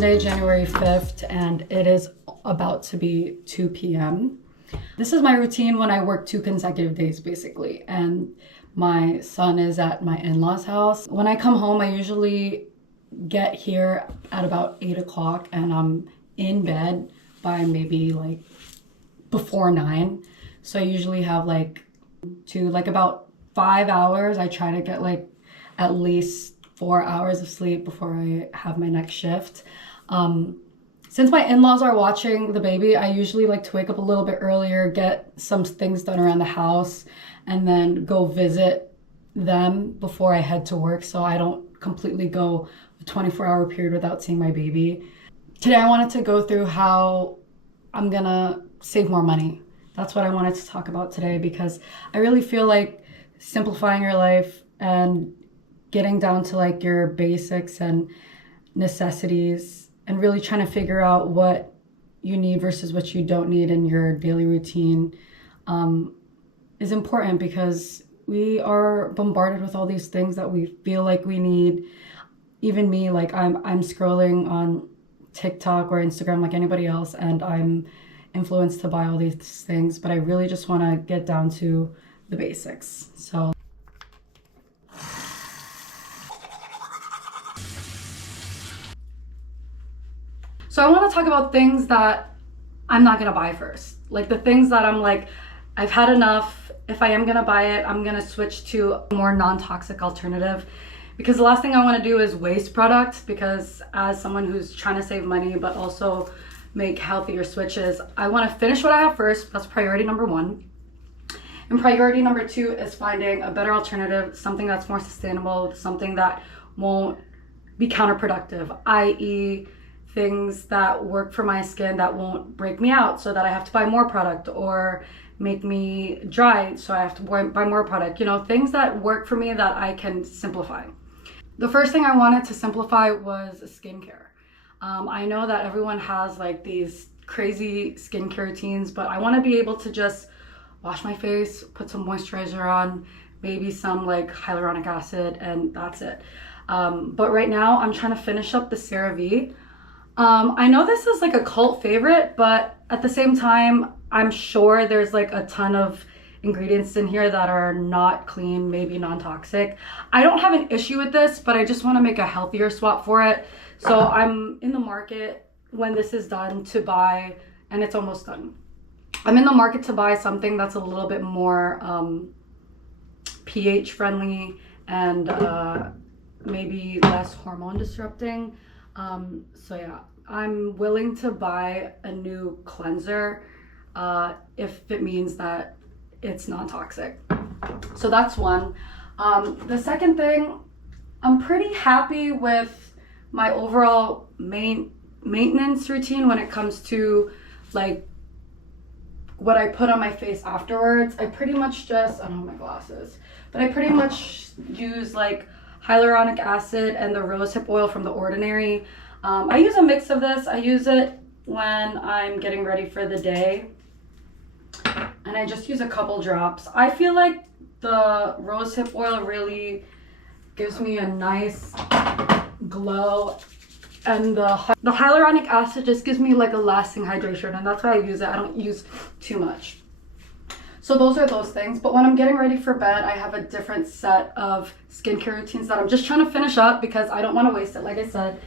Monday, January 5th, and it is about to be 2 p.m. This is my routine when I work 2 consecutive days, basically, and my son is at my in-laws' house. When I come home, I usually get here at about 8 o'clock, and I'm in bed by maybe like before 9. So I usually have about 5 hours. I try to get like at least 4 hours of sleep before I have my next shift. Since my in-laws are watching the baby, I usually like to wake up a little bit earlier, get some things done around the house, and then go visit them before I head to work, so I don't completely go a 24-hour period without seeing my baby. Today I wanted to go through how I'm gonna save more money. That's what I wanted to talk about today, because I really feel like simplifying your life and getting down to like your basics and necessities and really trying to figure out what you need versus what you don't need in your daily routine is important, because we are bombarded with all these things that we feel like we need. Even me, like I'm scrolling on TikTok or Instagram like anybody else, and I'm influenced to buy all these things, but I really just want to get down to the basics. So I want to talk about things that I'm not going to buy first. Like the things that I'm like, I've had enough. If I am going to buy it, I'm going to switch to a more non-toxic alternative, because the last thing I want to do is waste products, because as someone who's trying to save money but also make healthier switches, I want to finish what I have first. That's priority number 1. And priority number 2 is finding a better alternative, something that's more sustainable, something that won't be counterproductive, i.e. things that work for my skin that won't break me out so that I have to buy more product, or make me dry so I have to buy more product. You know, things that work for me that I can simplify. The first thing I wanted to simplify was skincare. I know that everyone has like these crazy skincare routines, but I want to be able to just wash my face, put some moisturizer on, maybe some like hyaluronic acid, and that's it. But right now I'm trying to finish up the CeraVe. I know this is like a cult favorite, but at the same time, I'm sure there's like a ton of ingredients in here that are not clean, maybe non-toxic. I don't have an issue with this, but I just want to make a healthier swap for it. So I'm in the market when this is done to buy, and it's almost done. I'm in the market to buy something that's a little bit more pH friendly and maybe less hormone disrupting. So yeah, I'm willing to buy a new cleanser if it means that it's non-toxic. So that's one. The second thing, I'm pretty happy with my overall maintenance routine when it comes to like what I put on my face afterwards. I pretty much just, I don't have my glasses, but I pretty much use like hyaluronic acid and the rosehip oil from The Ordinary. I use a mix of this. I use it when I'm getting ready for the day, and I just use a couple drops. I feel like the rosehip oil really gives me a nice glow, and the hyaluronic acid just gives me like a lasting hydration, and that's why I use it. I don't use too much. So those are those things. But when I'm getting ready for bed, I have a different set of skincare routines that I'm just trying to finish up, because I don't want to waste it, like I said.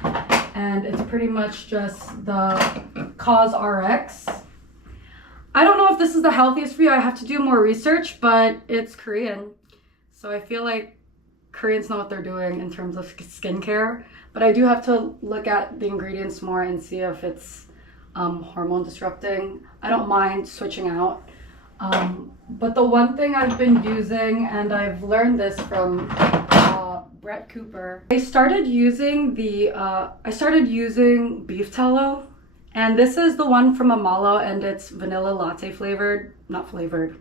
And it's pretty much just the Cause RX. I don't know if this is the healthiest for you. I have to do more research, but it's Korean. So I feel like Koreans know what they're doing in terms of skincare. But I do have to look at the ingredients more and see if it's hormone disrupting. I don't mind switching out. But the one thing I've been using, and I've learned this from Brett Cooper, I started using beef tallow, and this is the one from Amala, and it's vanilla latte flavored, not flavored.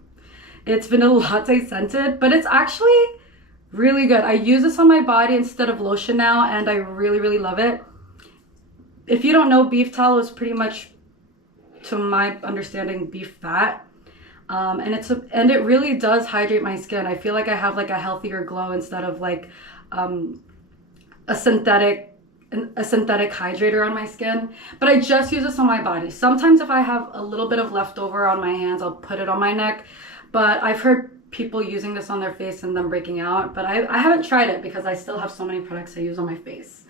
It's vanilla latte scented, but it's actually really good. I use this on my body instead of lotion now, and I really, really love it. If you don't know, beef tallow is pretty much, to my understanding, beef fat. And it really does hydrate my skin. I feel like I have like a healthier glow instead of like a synthetic a synthetic hydrator on my skin, but I just use this on my body. Sometimes if I have a little bit of leftover on my hands, I'll put it on my neck, but I've heard people using this on their face and them breaking out, but I haven't tried it because I still have so many products I use on my face.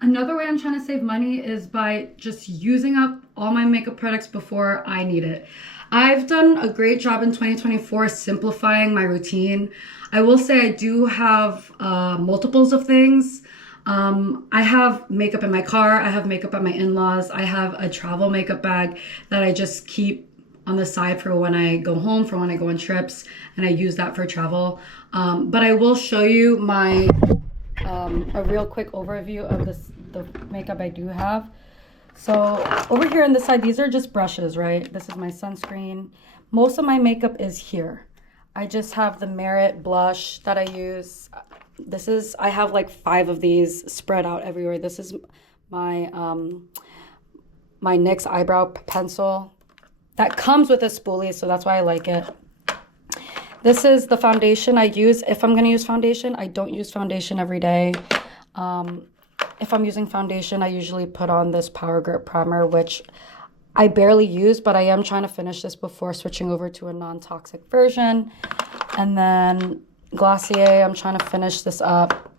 Another way I'm trying to save money is by just using up all my makeup products before I need it. I've done a great job in 2024 simplifying my routine. I will say I do have multiples of things. I have makeup in my car, I have makeup at my in-laws, I have a travel makeup bag that I just keep on the side for when I go home, for when I go on trips, and I use that for travel. But I will show you my a real quick overview of the makeup I do have. So over here on this side, these are just brushes, right? This is my sunscreen. Most of my makeup is here. I just have the Merit blush that I use. I have like 5 of these spread out everywhere. This is my my NYX eyebrow pencil that comes with a spoolie, so that's why I like it. This is the foundation I use if I'm gonna use foundation. I don't use foundation every day. If I'm using foundation, I usually put on this Power Grip primer, which I barely use, but I am trying to finish this before switching over to a non-toxic version. And then Glossier, I'm trying to finish this up,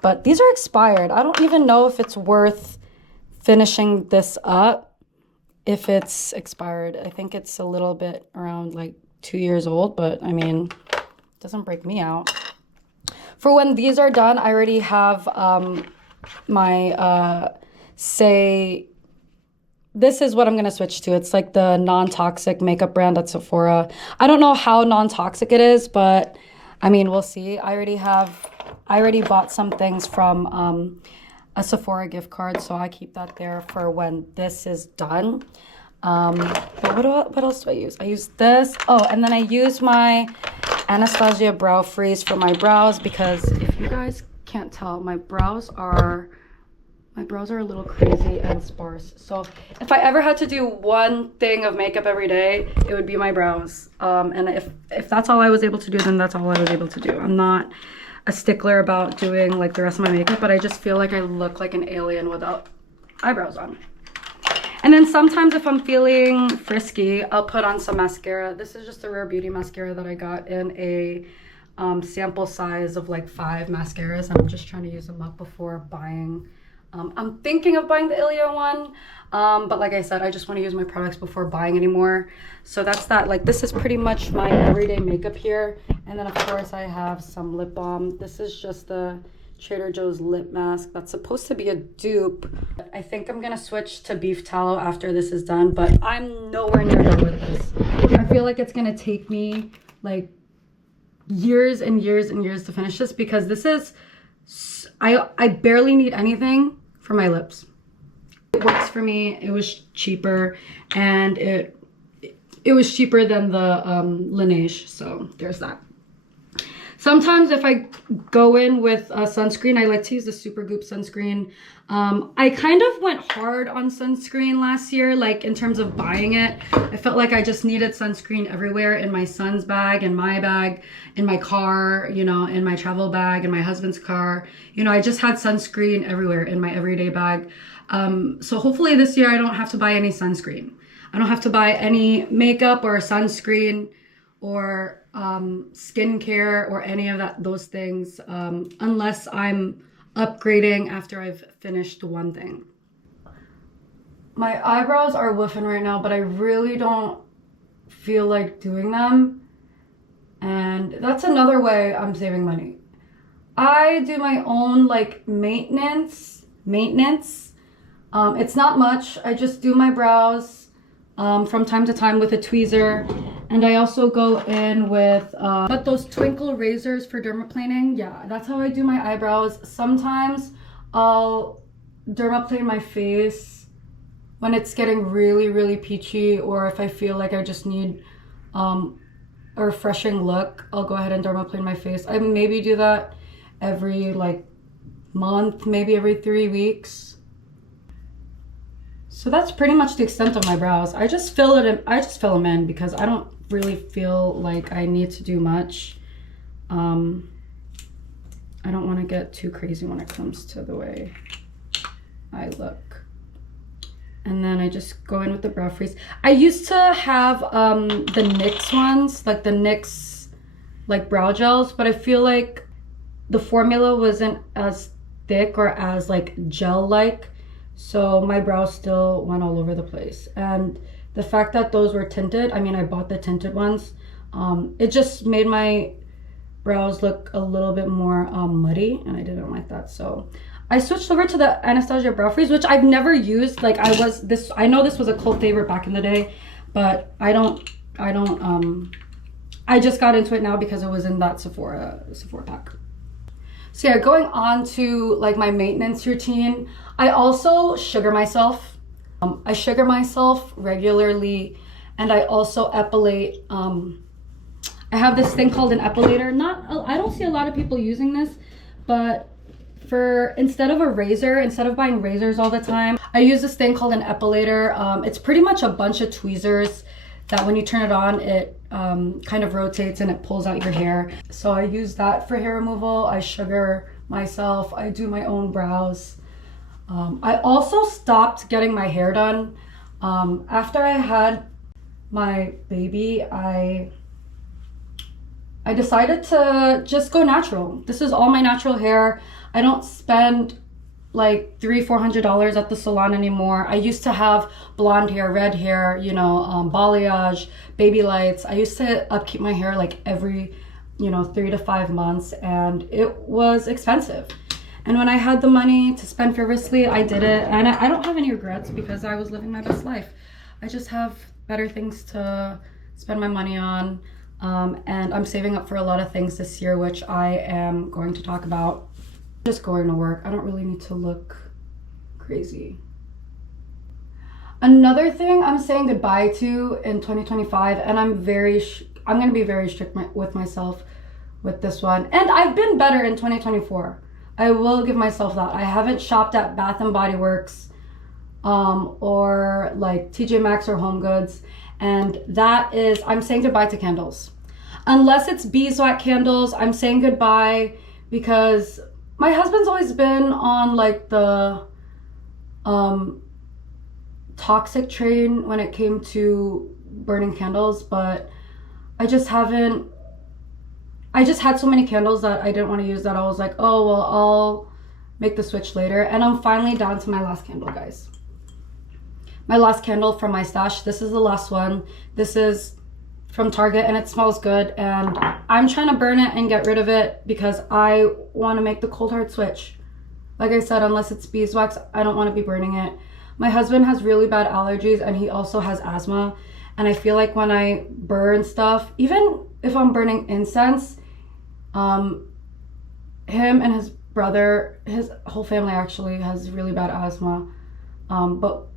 but these are expired. I don't even know if it's worth finishing this up if it's expired. I think it's a little bit around like 2 years old, but I mean, it doesn't break me out. For when these are done, I already have my this is what I'm gonna switch to. It's like the non-toxic makeup brand at Sephora. I don't know how non-toxic it is, but I mean, we'll see. I already bought some things from a Sephora gift card, so I keep that there for when this is done. What else do I use? I use this. Oh, and then I use my Anastasia Brow Freeze for my brows, because if you guys can't tell, my brows are a little crazy and sparse. So if I ever had to do one thing of makeup every day, it would be my brows. And if that's all I was able to do, then that's all I was able to do. I'm not a stickler about doing like the rest of my makeup, but I just feel like I look like an alien without eyebrows on. And then sometimes if I'm feeling frisky, I'll put on some mascara. This is just a Rare Beauty mascara that I got in a sample size of like 5 mascaras, and I'm just trying to use them up before buying. I'm thinking of buying the Ilia one, but like I said, I just want to use my products before buying anymore. So that's that. Like, this is pretty much my everyday makeup here. And then of course I have some lip balm. This is just the Trader Joe's lip mask that's supposed to be a dupe. I think I'm gonna switch to beef tallow after this is done, but I'm nowhere near done with this. I feel like it's gonna take me like years and years and years to finish this, because this is, I barely need anything for my lips. It works for me. It was cheaper, and it was cheaper than the Laneige, so there's that. Sometimes if I go in with a sunscreen, I like to use the Supergoop sunscreen. I kind of went hard on sunscreen last year, like in terms of buying it. I felt like I just needed sunscreen everywhere, in my son's bag, in my bag, in my car, you know, in my travel bag, in my husband's car. You know, I just had sunscreen everywhere in my everyday bag. So hopefully this year I don't have to buy any sunscreen. I don't have to buy any makeup or sunscreen or skincare or any of those things, unless I'm upgrading after I've finished one thing. My eyebrows are woofing right now, but I really don't feel like doing them, and that's another way I'm saving money. I do my own like maintenance. It's not much. I just do my brows from time to time with a tweezer. And I also go in with, but those twinkle razors for dermaplaning, yeah, that's how I do my eyebrows. Sometimes I'll dermaplane my face when it's getting really, really peachy, or if I feel like I just need a refreshing look, I'll go ahead and dermaplane my face. I maybe do that every like month, maybe every 3 weeks. So that's pretty much the extent of my brows. I just fill them in because I don't really feel like I need to do much. I don't want to get too crazy when it comes to the way eye look. And then I just go in with the brow freeze. I used to have the NYX ones, like the NYX like brow gels, but I feel like the formula wasn't as thick or as like gel-like, so my brows still went all over the place. And the fact that those were tinted, I mean, I bought the tinted ones, it just made my brows look a little bit more muddy, and I didn't like that. So I switched over to the Anastasia Brow Freeze, which I've never used. Like I know this was a cult favorite back in the day, but I just got into it now because it was in that Sephora pack. So yeah, going on to like my maintenance routine, I also sugar myself. I sugar myself regularly, and I also epilate. I have this thing called an epilator. I don't see a lot of people using this, but instead of buying razors all the time, I use this thing called an epilator. It's pretty much a bunch of tweezers that when you turn it on, it kind of rotates and it pulls out your hair. So I use that for hair removal. I sugar myself. I do my own brows. I also stopped getting my hair done. After I had my baby, I decided to just go natural. This is all my natural hair. I don't spend like $300-400 at the salon anymore. I used to have blonde hair, red hair, you know, balayage, baby lights. I used to upkeep my hair like every, 3 to 5 months, and it was expensive. And when I had the money to spend frivolously, I did it. And I don't have any regrets because I was living my best life. I just have better things to spend my money on. And I'm saving up for a lot of things this year, which I am going to talk about. Just going to work. I don't really need to look crazy. Another thing I'm saying goodbye to in 2025, and I'm going to be very strict with myself with this one. And I've been better in 2024. I will give myself that. I haven't shopped at Bath and Body Works or like TJ Maxx or Home Goods. And that is, I'm saying goodbye to candles. Unless it's beeswax candles, I'm saying goodbye because my husband's always been on like the toxic train when it came to burning candles, but I just had so many candles that I didn't want to use that I was like, oh, well, I'll make the switch later. And I'm finally down to my last candle, guys. My last candle from my stash. This is the last one. This is from Target and it smells good. And I'm trying to burn it and get rid of it because I want to make the cold hard switch. Like I said, unless it's beeswax, I don't want to be burning it. My husband has really bad allergies and he also has asthma. And I feel like when I burn stuff, even if I'm burning incense, him and his brother, his whole family actually has really bad asthma, but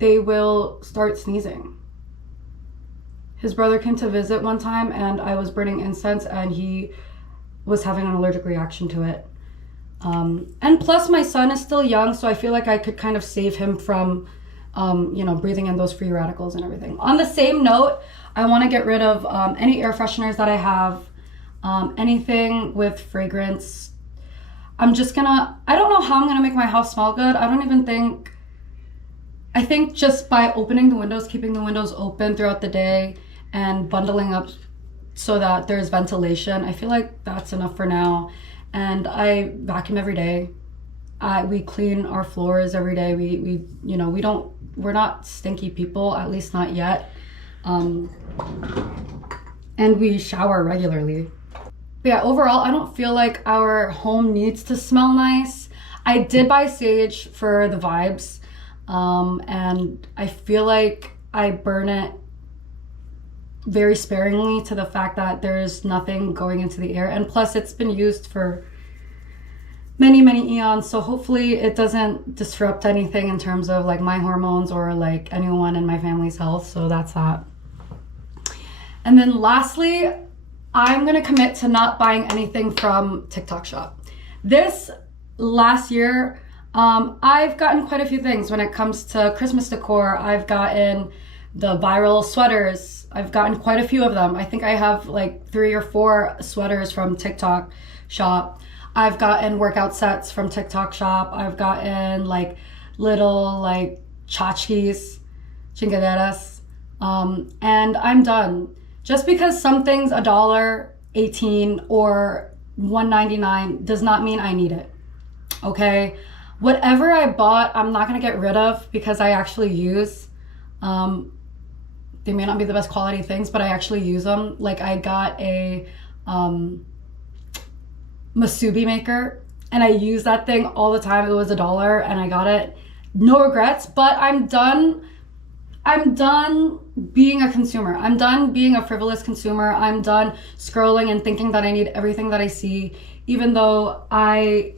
they will start sneezing. His brother came to visit one time and I was burning incense and he was having an allergic reaction to it. And plus my son is still young, so I feel like I could kind of save him from, breathing in those free radicals and everything. On the same note, I want to get rid of any air fresheners that I have, anything with fragrance. I don't know how I'm gonna make my house smell good. I think just by opening the windows, keeping the windows open throughout the day and bundling up so that there's ventilation, I feel like that's enough for now. And I vacuum every day. We clean our floors every day. We're not stinky people, at least not yet. And we shower regularly. But yeah, overall, I don't feel like our home needs to smell nice. I did buy sage for the vibes. And I feel like I burn it very sparingly to the fact that there's nothing going into the air. And plus it's been used for many, many eons. So hopefully it doesn't disrupt anything in terms of like my hormones or like anyone in my family's health. So that's that. And then lastly, I'm going to commit to not buying anything from TikTok Shop. This last year, I've gotten quite a few things when it comes to Christmas decor. I've gotten the viral sweaters. I've gotten quite a few of them. I think I have like 3 or 4 sweaters from TikTok Shop. I've gotten workout sets from TikTok shop. I've gotten like little like tchotchkes, chingaderas, and I'm done. Just because something's $1.18 or $1.99 does not mean I need it. Okay, whatever I bought, I'm not gonna get rid of because I actually use. They may not be the best quality things, but I actually use them. Like I got a masubi maker and I use that thing all the time. It was $1 and I got it. No regrets, but I'm done being a consumer. I'm done being a frivolous consumer. I'm done scrolling and thinking that I need everything that I see, even though I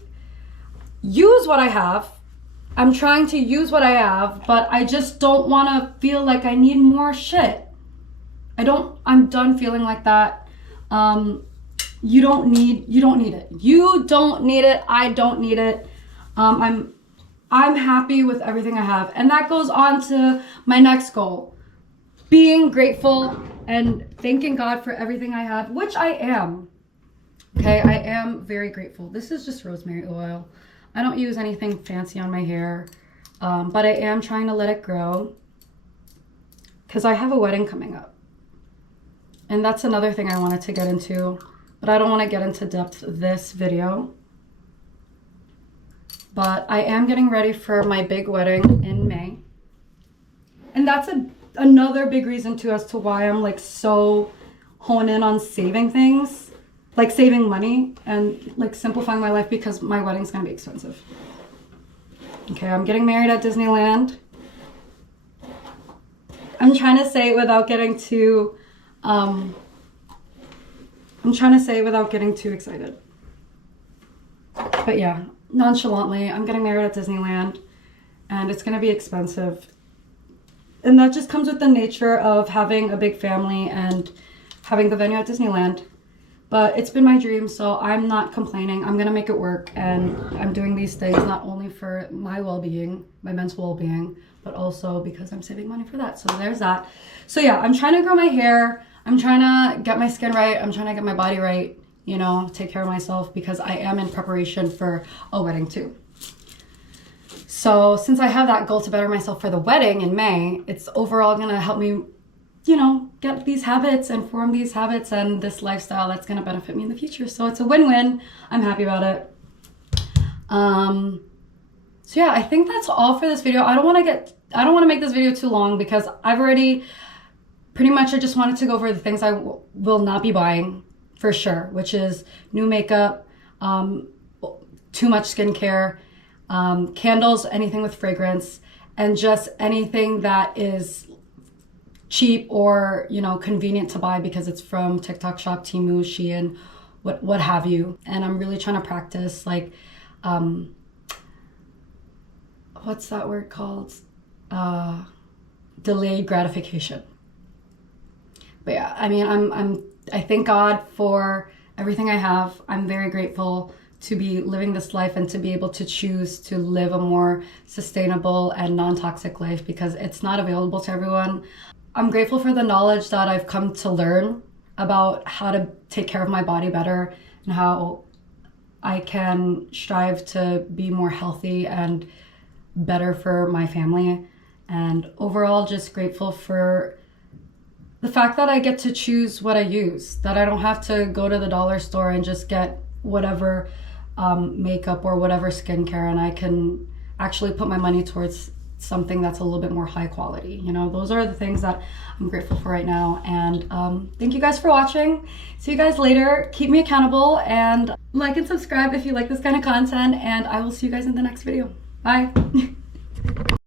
use what I have. I'm trying to use what I have, but I just don't want to feel like I need more shit. I'm done feeling like that. You don't need it. You don't need it. I don't need it. I'm happy with everything I have. And that goes on to my next goal. Being grateful and thanking God for everything I have, which I am. Okay, I am very grateful. This is just rosemary oil. I don't use anything fancy on my hair, but I am trying to let it grow because I have a wedding coming up. And that's another thing I wanted to get into, but I don't want to get into depth this video. But I am getting ready for my big wedding in May. And that's another big reason too as to why I'm like so honed in on saving things, like saving money and like simplifying my life because my wedding's gonna be expensive. Okay, I'm getting married at Disneyland. I'm trying to say it without getting too excited. But yeah, nonchalantly, I'm getting married at Disneyland and it's gonna be expensive. And that just comes with the nature of having a big family and having the venue at Disneyland. But it's been my dream, so I'm not complaining. I'm gonna make it work, and I'm doing these things not only for my well-being, my mental well-being, but also because I'm saving money for that. So there's that. So yeah, I'm trying to grow my hair. I'm trying to get my skin right. I'm trying to get my body right, you know, take care of myself because I am in preparation for a wedding too. So since I have that goal to better myself for the wedding in May, it's overall gonna help me, you know, get these habits and form these habits and this lifestyle that's gonna benefit me in the future. So it's a win-win. I'm happy about it. So yeah, I think that's all for this video. I don't want to make this video too long because I've already pretty much, I just wanted to go over the things I will not be buying for sure, which is new makeup, too much skincare, candles, anything with fragrance, and just anything that is cheap or, you know, convenient to buy because it's from TikTok shop, Temu, Shein, what have you. And I'm really trying to practice like, what's that word called? Delayed gratification. But yeah, I mean, I thank God for everything I have. I'm very grateful to be living this life and to be able to choose to live a more sustainable and non-toxic life because it's not available to everyone. I'm grateful for the knowledge that I've come to learn about how to take care of my body better and how I can strive to be more healthy and better for my family. And overall, just grateful for the fact that I get to choose what I use, that I don't have to go to the dollar store and just get whatever makeup or whatever skincare, and I can actually put my money towards something that's a little bit more high quality. You know, those are the things that I'm grateful for right now. And thank you guys for watching. See you guys later. Keep me accountable and like and subscribe if you like this kind of content, and I will see you guys in the next video. Bye.